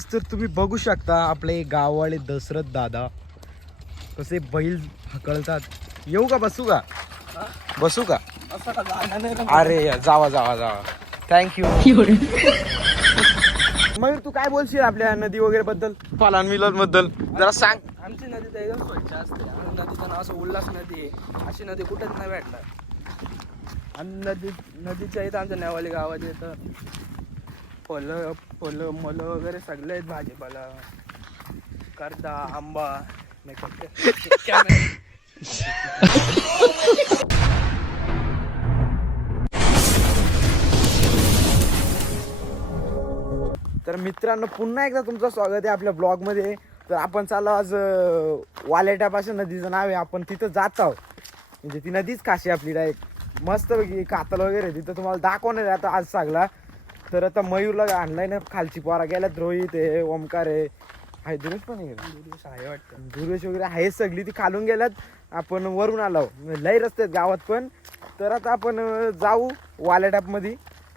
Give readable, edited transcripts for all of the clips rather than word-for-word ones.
तर तुम्ही बघू शकता आपले गाववाले दशरथ दादा कसे बैल हकलतात. येऊ का बसू का बसू का? अरे जावा जावा जावा. थँक्यू. मयूर तू काय बोलशील आपल्या नदी वगैरे बद्दल, पालन मिलन बद्दल जरा सांग. आमची नदी तर एकदम स्वच्छ असते. आणि नदीचं नाव असं उल्हास नदी आहे, अशी नदी कुठेच नाही भेटणार. आणि नदीच्या इथं आमच्या नेवाली गावात येतं फलं मलं वगैरे सगळे आहेत. भाजीपाला, कर्दा, आंबा तर मित्रांनो पुन्हा एकदा तुमचं स्वागत आहे आपल्या ब्लॉगमध्ये. तर आपण चाललो आज वालेटापासून नदीचं नाव आहे, आपण तिथं जात आहोत. म्हणजे ती नदीच खाशी आपली डायरेक्ट मस्त पैकी कातल वगैरे तिथं तुम्हाला दाखवणार आहे आता आज सगळा. तर आता मयूरला आणलाय ना, खालची पोरा गेल्यात, रोहित आहे, ओमकार आहे, दुरेश पण आहे वाटतं, दुरेश वगैरे आहे, सगळी ती खालून गेल्यात. आपण वरून आलो, लई रस्ते आहेत गावात पण. तर आता आपण जाऊ वालेटापमध्ये,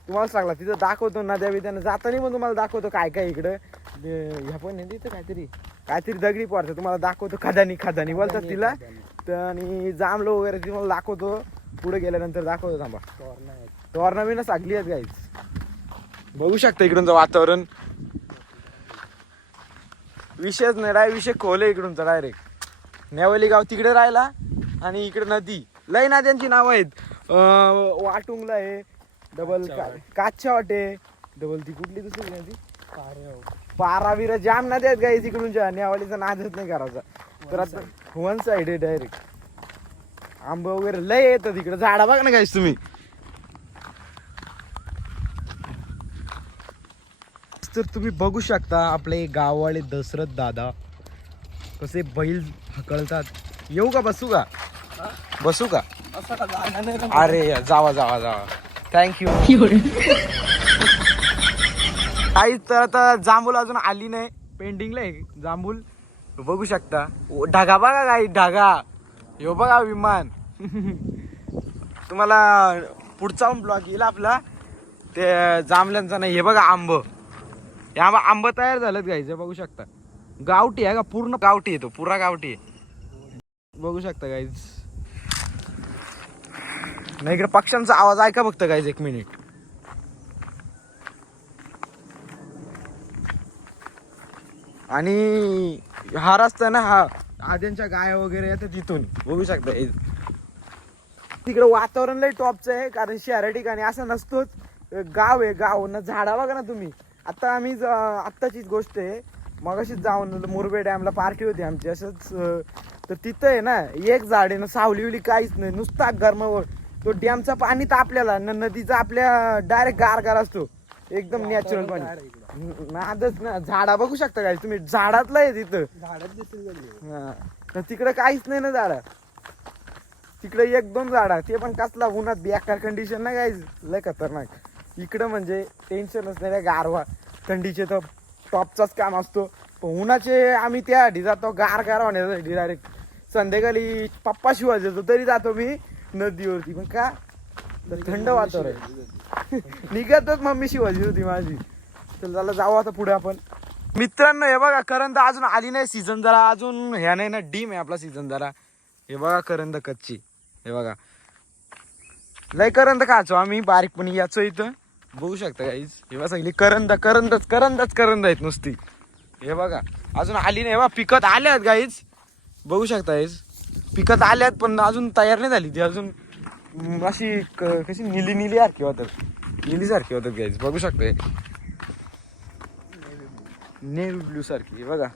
तुम्हाला सांगला तिथं दाखवतो नद्या बिद्यानं जाताना, पण तुम्हाला दाखवतो काय काय इकडं. ह्या पण आहे तिथं काहीतरी दगडी पडतं, तुम्हाला दाखवतो. खदानी बोलतात तिला. तर आणि जांभळं वगैरे तुम्हाला दाखवतो पुढे गेल्यानंतर, दाखवतो. थांबा, तोरणा बिना सागली आहेत गाईच. बघू शकता इकडूनचं वातावरण, विषयच नाही, विषय खोल आहे इकडूनचा डायरेक्ट. नेवाली गाव तिकडे राहिला आणि इकडे नदी, लय नद्यांची नावं आहेत. वाटुंगला आहे, डबल काच्या वाटे, डबल ती कुठली दुसरी नदी पारावीर, जाम नद्या आहेत गाई तिकडूनच्या. नेवालीचा नादच नाही करायचा. तर आता वन साईड आहे डायरेक्ट. आंब वगैरे लय येतं तिकडे, झाडा बघा ना गाईस तुम्ही. तर तुम्ही बघू शकता आपले गाववाले दशरथ दादा कसे बैल हकलतात. येऊ का बसू का बसू का? अरे जावा जावा जावा. थँक्यू. काही तर आता जांभूल अजून आली नाही, पेंडिंगला आहे जांभूल. बघू शकता ढगा बघा काही ढगा, हो बघा विमान. तुम्हाला पुढचा ब्लॉग येईल आपला ते जांभल्यांचा नाही. हे बघा आंब, आंब तयार झालं गाईचं, बघू शकता. गावठी आहे का, पूर्ण गावठी येतो, पुरा गावठी आहे. बघू शकता गाईज. नाही इकडे पक्ष्यांचा आवाज ऐका फक्त गाईज, एक मिनिट. आणि हा रस्ता ना, हा आद्यांच्या गाया वगैरे येतात तिथून, बघू शकता. तिकडे वातावरण लय टॉपचं आहे, कारण शहरा ठिकाणी असं नसतोच. गाव आहे, गाव ना, झाडा बघा ना तुम्ही. आता आम्ही आत्ताचीच गोष्ट आहे, मग अशीच जाऊन मुरबे डॅमला पार्टी होती आमची असंच. तर तिथं आहे ना, एक झाड आहे ना, सावली विली काहीच नाही, नुसता गरमावर. तो डॅमचा पाणी तर आपल्याला नदीचा आपल्या डायरेक्ट गार असतो, एकदम नॅचरल पाणी. नादच ना, झाडा बघू शकता काय तुम्ही, झाडातलं आहे तिथं. तिकडे काहीच नाही ना झाडा, तिकडे एक दोन झाडा, ते पण कसला उन्हात बेकार कंडिशन ना काय, लय खतरनाक. इकडं म्हणजे टेन्शनच नाही, गारवा थंडीचे तर टॉपचाच काम असतो. पण उन्हाचे आम्ही त्यासाठी जातो, गार होण्यासाठी. डायरेक्ट संध्याकाळी पप्पा शिवाय देतो तरी जातो मी नदीवरती, पण का थंड वातावरण. निघतच मम्मी शिवाजी होती माझी. तर चला जाऊ आता पुढे आपण. मित्रांनो हे बघा करंद अजून आली नाही, सीझन जरा अजून ह्या नाही ना, डीम आहे आपला सीझन जरा. हे बघा करंद कच्ची, हे बघा लय करंद खायचो आम्ही बारीकपणी याचो इथं, बघू शकता गाईज. हे बघा सगळी करंद आहेत नुसती. हे बघा अजून आली नाही, बघा पिकत आल्यात गाईज, बघू शकता गाईज. पिकत आल्यात पण अजून तयार नाही झाली ती अजून. अशी कशी निली सारखी होतात गाईज, बघू शकता. नेव्ही ब्ल्यू सारखी, बघा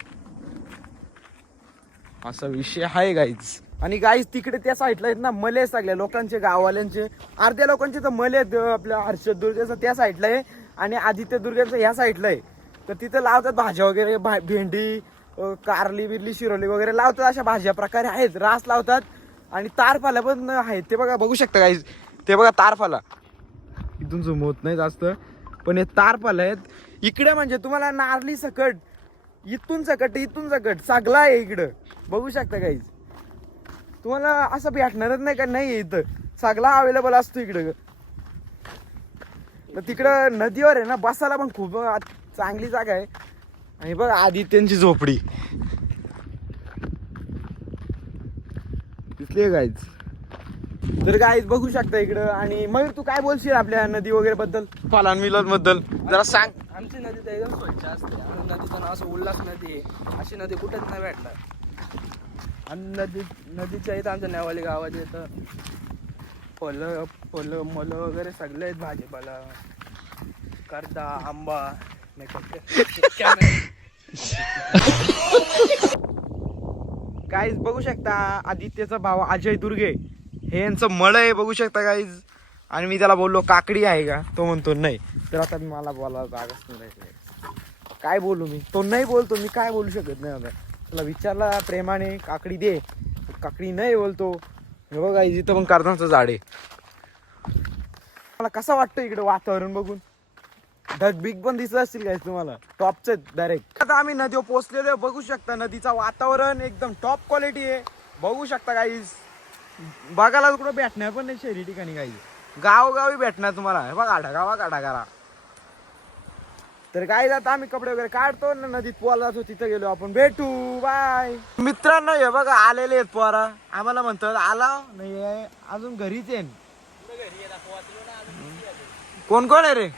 असा विषय आहे गाईज. आणि गाईज तिकडे त्या साईडला आहेत ना मले, सगळ्या लोकांचे, गाववाल्यांचे, अर्ध्या लोकांचे तर मले आपल्या हर्षद दुर्गेचं त्या साईडला आहे, आणि आदित्य दुर्गेचं ह्या साईडला आहे. तर तिथं लावतात भाज्या वगैरे, भेंडी, कारली बिरली, शिरोली वगैरे लावतात. अशा भाज्या प्रकारे आहेत, रास लावतात. आणि तारफाला पण आहेत, ते बघा बघू शकता गाईज. ते बघा तारफाला, इथून झूम होत नाही जास्त, पण हे तारफाला आहेत. इकडे म्हणजे तुम्हाला नारली सकट, इथून सकट सगळा आहे इकडं, बघू शकता गाईज. तुम्हाला असं भेटणारच नाही का, नाही इथं सगळा अवेलेबल असतो इकडं. तर तिकडं नदीवर आहे ना, बसायला पण खूप चांगली जागा आहे. आणि बघ आदित्यची झोपडी दिसली गाईज. तर गाईज बघू शकता इकडं. आणि मयूर तू काय बोलशील आपल्या नदी वगैरे बद्दल, फलान मिलन बद्दल जरा सांग. आमची नदी तर एकदम स्वच्छ असते आणि नदीचं नाव असं उल्हास नदी आहे, अशी नदी कुठेच नाही भेटणार. आणि नदीच्या इथं आमच्या नेवाली गावात येतं फलं मलं वगैरे सगळे आहेत, भाजीपाला, कर्दा, आंबा गाईज बघू शकता आदित्यचा भाव अजय दुर्गे हे यांचं मळ आहे, बघू शकता गाईज. आणि मी त्याला बोललो काकडी आहे का, तो म्हणतो नाही. तर आता मला बोलायला जागाच नाही राहिली, काय बोलू मी. तो नाही बोलतो, मी काय बोलू शकत नाही. आता त्याला विचारला प्रेमाने काकडी दे, काकडी नाही बोलतो. हे बघा इथं पण कर्दनाचं झाड आहे. मला कसं वाटतं इकडे वातावरण बघून. ढगबिग पण दिसत असतील काय तुम्हाला, टॉपच डायरेक्ट. आता आम्ही नदीवर पोहोचलेलो आहे, बघू शकता नदीचा वातावरण एकदम टॉप क्वालिटी आहे. बघू शकता गाईज, बघायला कुठं भेटणार पण नाही शहरी ठिकाणी, काही गावोगावी भेटणार तुम्हाला. हे बघा ढगावा का ढगारा. तर काय आता आम्ही कपडे वगैरे काढतो ना, नदीत पोहायला जातो, तिथं गेलो आपण. भेटू, बाय मित्रांनो. हे बघा आलेले आहेत पोरा, आम्हाला म्हणतात आला नाही अजून घरीच आहे. कोण कोण आहे रे?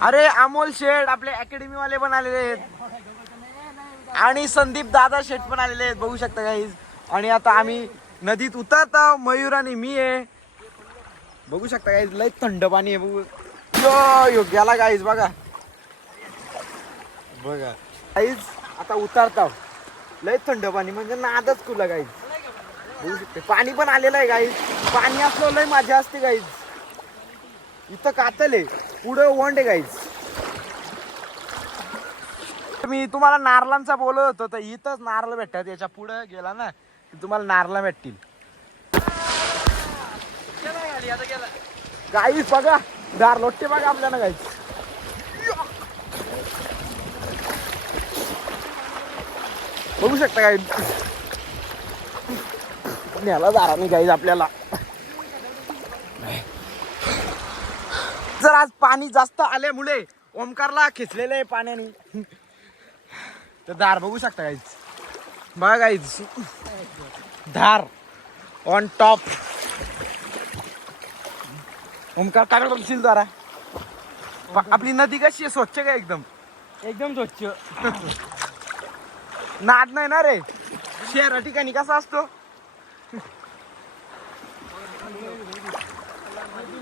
अरे अमोल शेठ आपले अकॅडमी वाले पण आलेले आहेत आणि संदीप दादा शेठ पण आलेले आहेत, बघू शकता गाईज. आणि आता आम्ही नदीत उतरतो, मयूर आणि मी आहे, बघू शकता गाईज. लय थंड पाणी आहे बघू. यो गेला गाईज, बघा बघा गाईज. आता उतरता, लय थंड पाणी म्हणजे नादच खुला गाईज. बघू शकते पाणी पण आलेलं आहे गाईज. पाणी असलं लय मजा असते गाईज. इथं कातल आहे, पुढे वंड आहे गाईज. मी तुम्हाला नारळांचा बोलत होतो, तर इथंच नारळ भेटतात. याच्या पुढे गेला ना तुम्हाला नारळ भेटतील. गाईज बघा दार लोटे बघा आपल्याला गाईज. बघू शकता गाईज, न्याला दाराने गाईज आपल्याला. जर आज पाणी जास्त आल्यामुळे ओमकारला खेचलेलं आहे पाण्याने, तर दार बघू शकता गाईज. बघा guys, Dhar on top. Omkar काय बोलशील जरा? आपली नदी कशी आहे, स्वच्छ काय? एकदम एकदम स्वच्छ. नाद नाही ना रे, शहरा ठिकाणी कसा असतो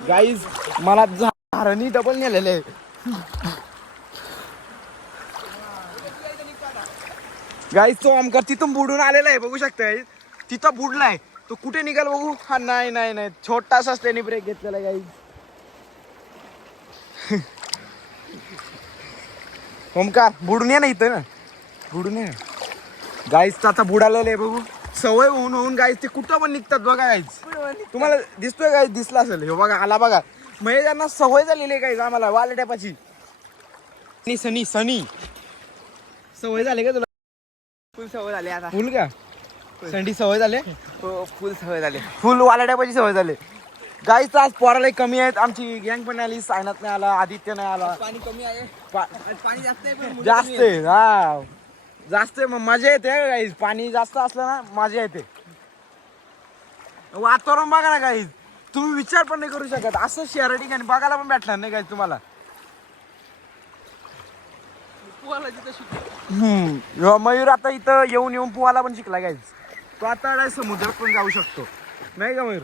गाईज. मला झाडांनी डबल नेलेले आहे गाईज. तो ओमकार तिथून बुडून आलेला आहे, बघू शकता. तिथं बुडलाय तो, कुठे निघाल बघू. हा नाही नाही नाही, छोटासाच त्याने ब्रेक घेतलेला आहे गाईज. ओमकार बुडून या ना इथं, ना बुडून या गाईज. तर आता बुडालेलं आहे बघू, सवय होऊन होऊन गाईज ते कुठं पण निघतात बघा गाईज. तुम्हाला दिसतोय गाईज, दिसला असेल. हे बघा आला बघा. मग सवय झालेली आहे गाईज आम्हाला वालट्यापाची. सनी सनी सवय झाली का तुला? फुल सवय झाली आता. फुल का संडी सवय झाले? हो फुल सवय झाली. फुल वालट्यापाची सवय झाली गाईज. आज पोराला कमी आहेत. आमची गँग पण आली, सायनात नाही आला, आदित्य नाही आला. पाणी कमी आहे, पाणी जास्त आहे पण जास्त आहे. हा जास्त आहे, मग मजा येते गाईज. पाणी जास्त असलं ना मजा येते. वातावरण बघा ना गाईज, तुम्ही विचार पण नाही करू शकत. असं शहरा ठिकाणी बघायला पण भेटणार नाही गाईज तुम्हाला. पोहायला तिथं शिकतो. मयूर आता इथं येऊन येऊन पोहायला पण शिकला गाईज. तो आता समुद्रात पण जाऊ शकतो, नाही का मयूर?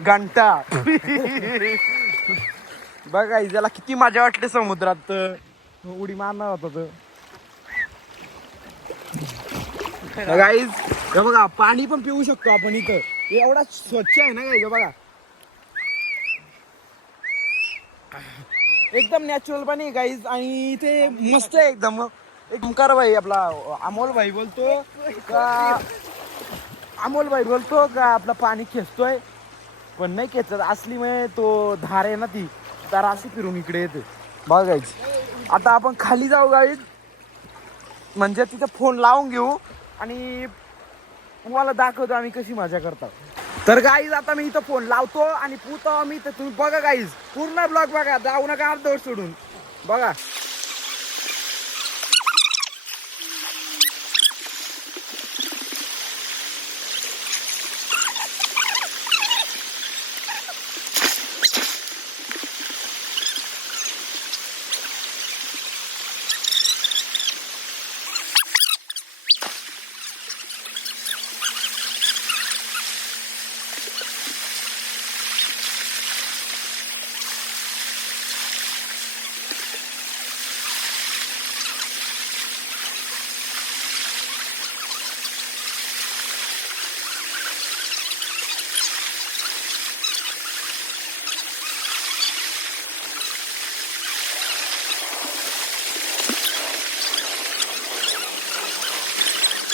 घंटा बघा त्याला किती मजा वाटते समुद्रात. उडी मारणार होता तो गाईज. हे बघा पाणी पण पिऊ शकतो आपण इथं, एवढा स्वच्छ आहे ना गाईज. बघा एकदम नॅचरल पाणी गाईज. आणि इथे मस्त आहे एकदम. एक ओमकार भाई आपला अमोल भाई बोलतो का, अमोल भाई बोलतो का आपलं पाणी खेचतोय, पण नाही खेचत असली. म्हणजे तो धार आहे ना, ती धार अशी फिरून इकडे येते बघा गाईज. आता आपण खाली जाऊ गाईज, म्हणजे तिथे फोन लावून घेऊ आणि तुम्हाला दाखवतो आम्ही कशी मजा करतो. तर गाईज आता मी इथं फोन लावतो आणि पुरतो आम्ही. तर तुम्ही बघा गाईज, पूर्ण ब्लॉग बघा, जाऊ नका अर्धवट सोडून. बघा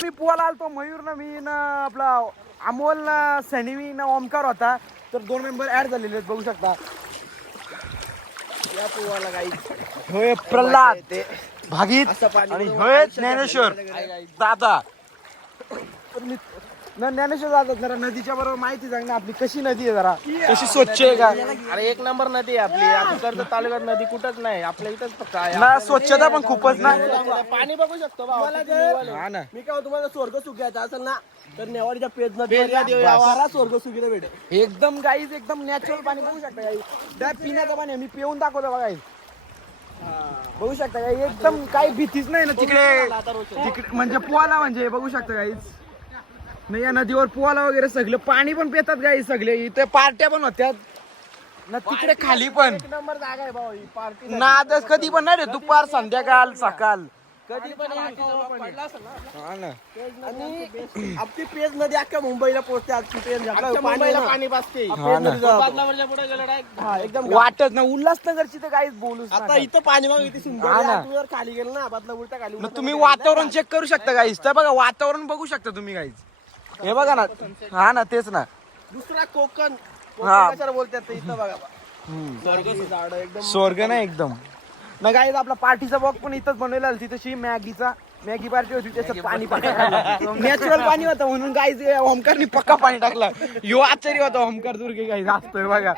मी पोहायला आलतो मयूर ना मी ना आपला अमोल ना सनीवी ना ओमकार होता तर 2 मेंबर ऍड झालेले आहेत बघू शकता या पोवाला काही होय प्रल्हाद भागीत आणि होय ज्ञानेश्वर दादा ज्ञानेश्वर दादा जरा नदीच्या बरोबर माहिती सांग ना आपली कशी नदी आहे जरा कशी स्वच्छ आहे का अरे एक नंबर नदी आहे आपली आपली कर्जत तालुक्यात नदी कुठंच नाही आपल्या इथंच फक्त आहे ना स्वच्छता पण खूपच ना पाणी बघू शकतो भावा, किती निव्वळ आहे. हा ना मी काय तुम्हाला स्वर्ग सुख घ्यायचा असेल ना तर नेवारीच्या पेज नदी स्वर्ग सुखीला भेटेल. एकदम गाईज एकदम नॅचरल पाणी बघू शकता गाईज त्या पिण्याचं पाणी आहे. मी पिऊन दाखवतो बघा गाईज बघू शकता गाई एकदम काही भीतीच नाही ना तिकडे म्हणजे पोहाला म्हणजे बघू शकता गाईज नाही या नदीवर पोहाला वगैरे सगळं पाणी पण पितात गाई सगळे इथे पार्ट्या पण होत्यात ना तिकडे खाली पण एक नंबर जागा आहे भाऊ ही पार्टी नादच कधी पण नाही रे दुपार संध्याकाळ सकाळ कधी पण पडला असेल ना हा ना आणि आपली पेज नदी अख्ख्या मुंबईला पोहोचते आजची पेज अख्ख्या मुंबईला पाणी पाजते हा ना. बदलावरच्या पुढे गेलं डायरेक्ट हा एकदम वाटत ना उल्हासनगरची तर काहीच बोलूच आता नका. इथं पाणी बघ किती सुंदर हा आहे. ना. तू जर खाली गेलं ना बदला उलटा खाली मग तुम्ही वातावरण चेक करू शकता गाईज तर बघा वातावरण बघू शकता तुम्ही गाईज हे बघा ना हा ना तेच ना दुसरा कोकण हा. कशाला बोलतात ते इथं बघा झाड एकदम स्वर्ग नाही एकदम ना गाईज आपला पार्टीचा बॉक पण इथंच बनवलेला होती तशी मॅगी पार्टी होती त्याच्यात पाणी नॅचरल पाणी होतं म्हणून गाईज ओमकारनी पक्का पाणी टाकला यो आश्चर्य होता ओमकार दुर्गे गाईज असतोय बघा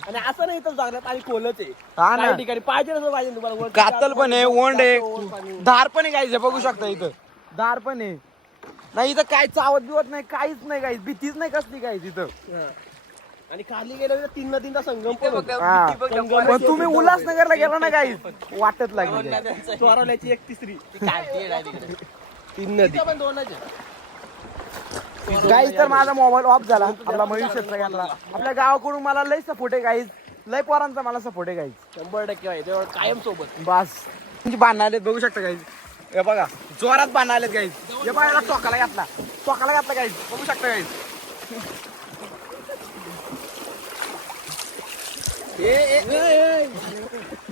आणि असं नाही इथं जागण्यात पाणी खोलच आहे हा ना काही ठिकाणी पाहिजे नसलं पाहिजे तुम्हाला वरती कातल पण आहे ओंड वर आहे पाणी. धार पण आहे गाईज बघू शकता इथं धार पण आहे नाही इथं काय चावत बिवत नाही काहीच नाही गाईज भीतीच नाही कसली गाईज इथं हा. आणि खाली गेलं तर 3 नदींचा संगम पण होतो. हा. पण तुम्ही उल्हासनगरला गेला ना गाईज वाटत लागली चोरावल्याची एक तिसरी 3 नदी इथं पण दोनच आहे. गाईज तर माझा मोबाईल ऑफ झाला आपला मयूर क्षेत्र घेतला आपल्या गावाकडून मला लय सपोर्ट आहे गाईज लय पोरांचा मला सपोर्ट आहे गाईज 100% आहे तेवढं कायम सोबत बस म्हणजे बांधले बघू शकता गाईज हे बघा जोरात बांधलेत गाईज हे बघा याला टोकाला घातला गाईज बघू शकता गाईज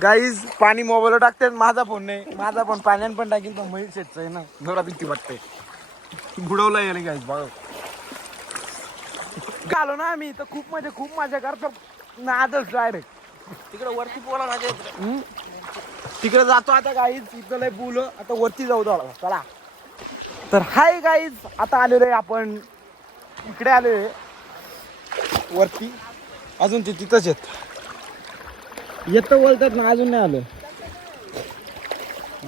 गाईज पाणी मोबाईलवर टाकतात माझा फोन नाही माझा फोन पाण्यात पण टाकील पण मयूर शेटचं आहे ना जरा भीती वाटते बुडवला येईल गाईज बघा आलो ना आम्ही तर खूप मजा करतो नादच डायरेक्ट तिकडे वरती पोला माझ्या तिकडे जातो आता गाईज इथं लय बोल आता वरती जाऊ दो चला तर हाय गाईज आता आलेलो आहे आपण इकडे आलोय वरती अजून ते तिथंच येत बोलतात ना अजून नाही आलो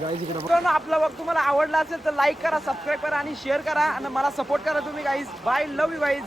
गाईज इकडे आपला बघ तुम्हाला आवडला असेल तर लाईक करा सबस्क्राईब करा आणि शेअर करा आणि मला सपोर्ट करा तुम्ही guys bye love you guys